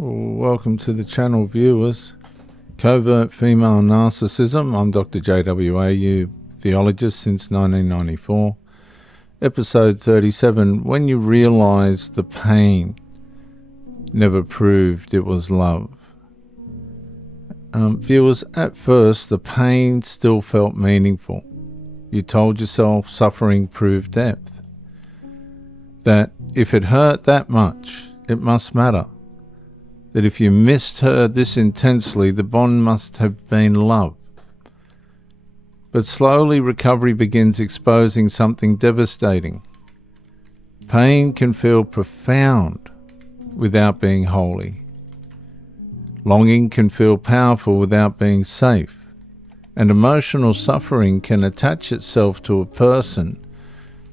Welcome to the channel, viewers. Covert Female Narcissism. I'm Dr. JWAU, theologist since 1994. Episode 37, When You Realize the Pain Never Proved It Was Love. Viewers, at first the pain still felt meaningful. You told yourself suffering proved depth. That if it hurt that much, it must matter. That if you missed her this intensely, the bond must have been love. But slowly recovery begins exposing something devastating. Pain can feel profound without being holy. Longing can feel powerful without being safe. And emotional suffering can attach itself to a person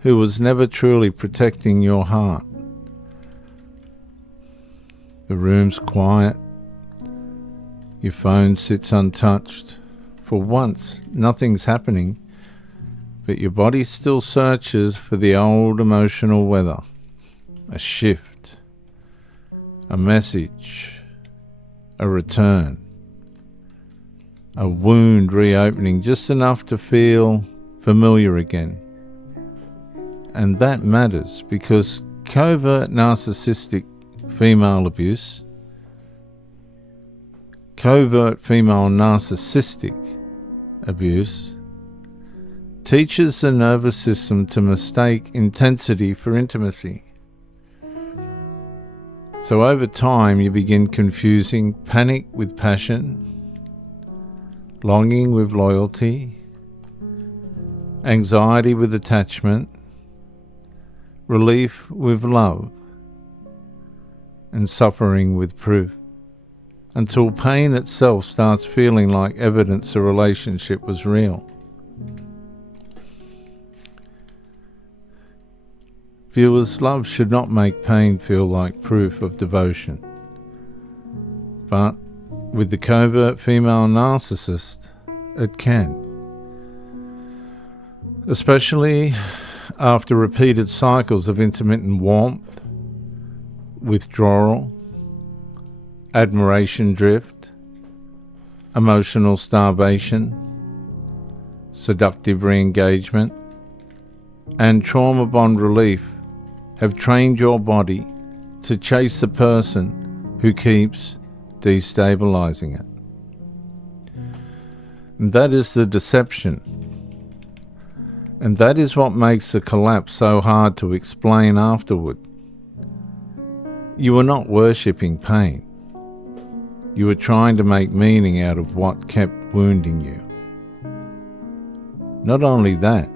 who was never truly protecting your heart. The room's quiet. Your phone sits untouched. For once, nothing's happening, but your body still searches for the old emotional weather. A shift, a message, a return, a wound reopening, just enough to feel familiar again. And that matters because covert narcissistic female abuse, covert female narcissistic abuse, teaches the nervous system to mistake intensity for intimacy. So over time you begin confusing panic with passion, longing with loyalty, anxiety with attachment, relief with love, and suffering with proof, until pain itself starts feeling like evidence a relationship was real. Viewers, love should not make pain feel like proof of devotion. But with the covert female narcissist, it can. Especially after repeated cycles of intermittent warmth, withdrawal, admiration drift, emotional starvation, seductive re-engagement, and trauma bond relief have trained your body to chase the person who keeps destabilizing it. And that is the deception. And that is what makes the collapse so hard to explain afterward. You were not worshipping pain. You were trying to make meaning out of what kept wounding you. Not only that,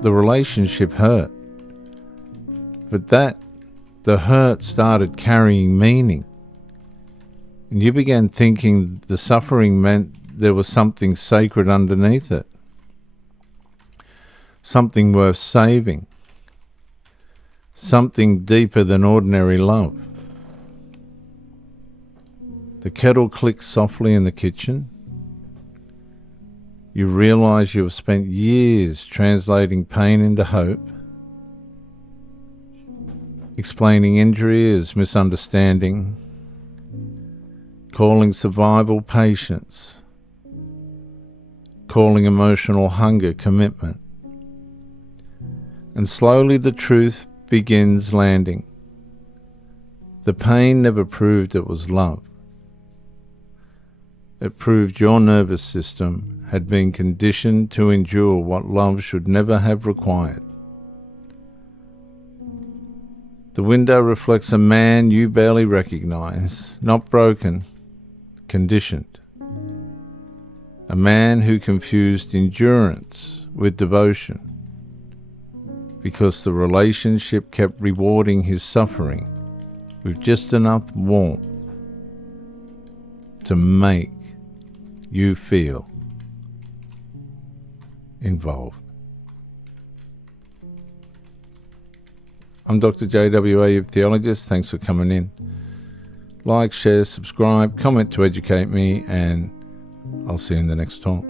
the relationship hurt. But the hurt started carrying meaning. And you began thinking the suffering meant there was something sacred underneath it. Something worth saving. Something deeper than ordinary love. The kettle clicks softly in the kitchen. You realize you have spent years translating pain into hope, explaining injury as misunderstanding, calling survival patience, calling emotional hunger commitment. And slowly the truth begins landing. The pain never proved it was love. It proved your nervous system had been conditioned to endure what love should never have required. The window reflects a man you barely recognize, not broken, conditioned. A man who confused endurance with devotion, because the relationship kept rewarding his suffering with just enough warmth to make you feel involved. I'm Dr. JWA, theologist. Thanks for coming in. Like, share, subscribe, comment to educate me, and I'll see you in the next talk.